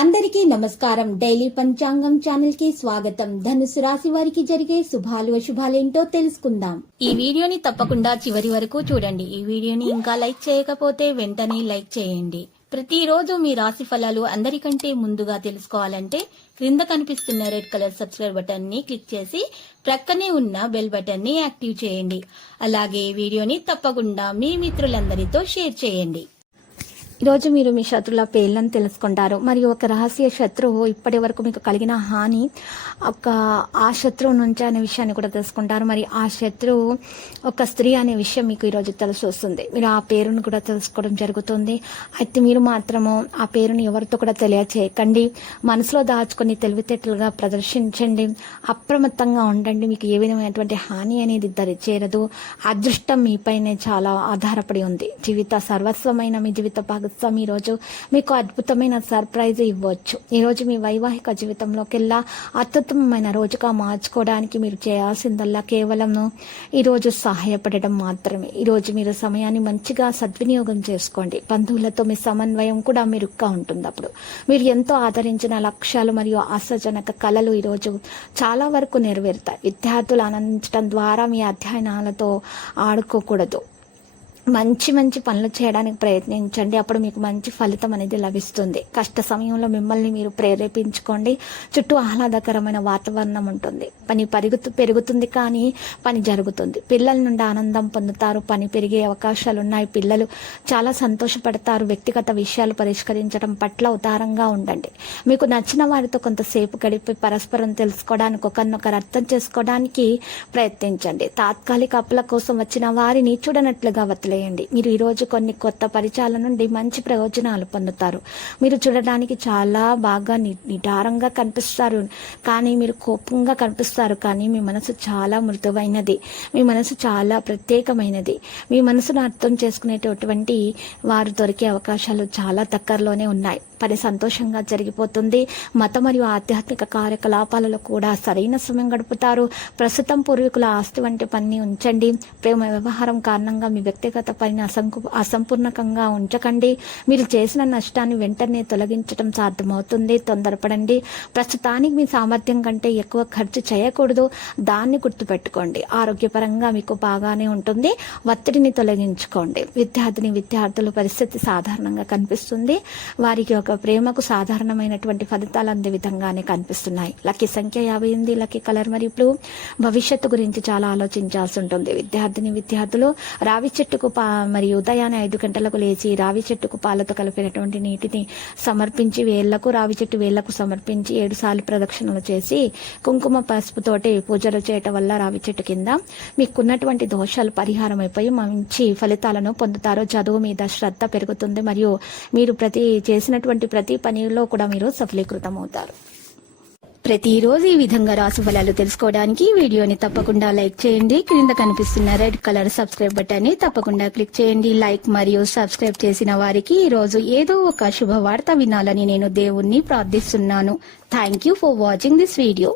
అందరికీ నమస్కారం. డైలీ పంచాంగం ఛానల్ కి స్వాగతం. ధనుసు రాశి వారికి జరిగే శుభాలు అశుభాలేంటో తెలుసుకుందాం. ఈ వీడియోని తప్పకుండా చివరి వరకు చూడండి. ఈ వీడియోని ఇంకా లైక్ చేయకపోతే వెంటనే లైక్ చేయండి. ప్రతిరోజు మీ రాశి ఫలాలు అందరికంటే ముందుగా తెలుసుకోవాలంటే క్రింద కనిపిస్తున్న రెడ్ కలర్ సబ్స్క్రైబ్ బటన్ ని క్లిక్ చేసి ప్రక్కనే ఉన్న బెల్ బటన్ ని యాక్టివ్ చేయండి. అలాగే వీడియోని తప్పకుండా మీ మిత్రులందరితో షేర్ చేయండి. ఈరోజు మీరు మీ శత్రుల పేర్లను తెలుసుకుంటారు. మరియు ఒక రహస్య శత్రువు ఇప్పటి వరకు మీకు కలిగిన హాని ఆ శత్రువు నుంచి అనే విషయాన్ని కూడా తెలుసుకుంటారు. మరి ఆ శత్రువు ఒక స్త్రీ అనే విషయం మీకు ఈరోజు తెలిసి వస్తుంది. మీరు ఆ పేరును కూడా తెలుసుకోవడం జరుగుతుంది. అయితే మీరు మాత్రము ఆ పేరుని ఎవరితో కూడా తెలియచేయకండి. మనసులో దాచుకొని తెలివితేటలుగా ప్రదర్శించండి. అప్రమత్తంగా ఉండండి. మీకు ఏ విధమైనటువంటి హాని అనేది చేరదు. అదృష్టం మీపైనే చాలా ఆధారపడి ఉంది. జీవిత సర్వస్వమైన మీ జీవిత ఈ రోజు మీకు అద్భుతమైన సర్ప్రైజ్ ఇవ్వచ్చు. ఈ రోజు మీ వైవాహిక జీవితంలోకెల్లా అత్యుత్తమమైన రోజుగా మార్చుకోవడానికి మీరు చేయాల్సిందల్లా కేవలం ఈ రోజు సహాయపడడం మాత్రమే. ఈ రోజు మీరు సమయాన్ని మంచిగా సద్వినియోగం చేసుకోండి. బంధువులతో మీ సమన్వయం కూడా మెరుగ్గా ఉంటుంది. అప్పుడు మీరు ఎంతో ఆదరించిన లక్ష్యాలు మరియు ఆశాజనక కళలు ఈరోజు చాలా వరకు నెరవేరుతాయి. విద్యార్థులు ఆనందించడం ద్వారా మీ అధ్యయనాలతో ఆడుకోకూడదు. మంచి మంచి పనులు చేయడానికి ప్రయత్నించండి. అప్పుడు మీకు మంచి ఫలితం అనేది లభిస్తుంది. కష్ట సమయంలో మిమ్మల్ని మీరు ప్రేరేపించుకోండి. చుట్టూ ఆహ్లాదకరమైన వాతావరణం ఉంటుంది. పని పెరుగుతుంది కానీ పని జరుగుతుంది. పిల్లల నుండి ఆనందం పొందుతారు. పని పెరిగే అవకాశాలు ఉన్నాయి. పిల్లలు చాలా సంతోషపడతారు. వ్యక్తిగత విషయాలు పరిష్కరించడం పట్ల ఉదారంగా ఉండండి. మీకు నచ్చిన వారితో కొంతసేపు గడిపి పరస్పరం తెలుసుకోవడానికి ఒకరినొకరు అర్థం చేసుకోవడానికి ప్రయత్నించండి. తాత్కాలిక అప్పుల కోసం వచ్చిన వారిని చూడనట్లుగా వదిలేయండి. మీరు ఈరోజు కొన్ని కొత్త పరిచయాల నుండి మంచి ప్రయోజనాలు పొందుతారు. మీరు చూడడానికి చాలా బాగా నిటారంగా కనిపిస్తారు, కానీ మీరు కోపంగా కనిపిస్తారు. కానీ మీ మనసు చాలా మృదువైనది. మీ మనసు చాలా ప్రత్యేకమైనది. మీ మనసును అర్థం చేసుకునేటటువంటి వారు దొరికే అవకాశాలు చాలా దగ్గరలోనే ఉన్నాయి. పని సంతోషంగా జరిగిపోతుంది. మత మరియు ఆధ్యాత్మిక కార్యకలాపాలలో కూడా సరైన సమయం గడుపుతారు. ప్రస్తుతం పూర్వీకుల ఆస్తి వంటి పని ఉంచండి. ప్రేమ వ్యవహారం కారణంగా మీ వ్యక్తిగత పనిని అసంపూర్ణకంగా ఉంచకండి. మీరు చేసిన నష్టాన్ని వెంటనే తొలగించడం సాధ్యమవుతుంది. తొందరపడండి. ప్రస్తుతానికి మీ సామర్థ్యం కంటే ఎక్కువ ఖర్చు చేయకూడదు. దాన్ని గుర్తుపెట్టుకోండి. ఆరోగ్యపరంగా మీకు బాగానే ఉంటుంది. ఒత్తిడిని తొలగించుకోండి. విద్యార్థుల పరిస్థితి సాధారణంగా కనిపిస్తుంది. వారికి ఒక ప్రేమకు సాధారణమైనటువంటి ఫలితాలు అందే విధంగానే కనిపిస్తున్నాయి. లక్కీ సంఖ్య 58, లక్కీ కలర్ మరియు బ్లూ. భవిష్యత్తు గురించి చాలా ఆలోచించాల్సి ఉంటుంది. విద్యార్థులు రావి చెట్టుకు మరియు ఉదయాన్నే 5 గంటలకు లేచి రావి చెట్టుకు పాలతో కలిపినటువంటి నీటిని సమర్పించి రావి చెట్టు వేళ్లకు సమర్పించి 7 సార్లు ప్రదక్షిణలు చేసి కుంకుమ పసుపుతోటి పూజలు చేయటం వల్ల రావి చెట్టు కింద మీకున్నటువంటి దోషాలు పరిహారం అయిపోయి మంచి ఫలితాలను పొందుతారు. చదువు మీద శ్రద్ధ పెరుగుతుంది మరియు మీరు చేసినటువంటి ప్రతి పనిలో కూడా మీరు సఫలీకృతం అవుతారు. ప్రతిరోజు ఈ విధంగా రాశి ఫలాలు తెలుసుకోవడానికి వీడియోని తప్పకుండా లైక్ చేయండి. క్రింద కనిపిస్తున్న రెడ్ కలర్ సబ్స్క్రైబ్ బటన్ ని తప్పకుండా క్లిక్ చేయండి. లైక్ మరియు సబ్స్క్రైబ్ చేసిన వారికి ఈ రోజు ఏదో ఒక శుభవార్త వినాలని నేను దేవుణ్ణి ప్రార్థిస్తున్నాను. Thank you for watching this video.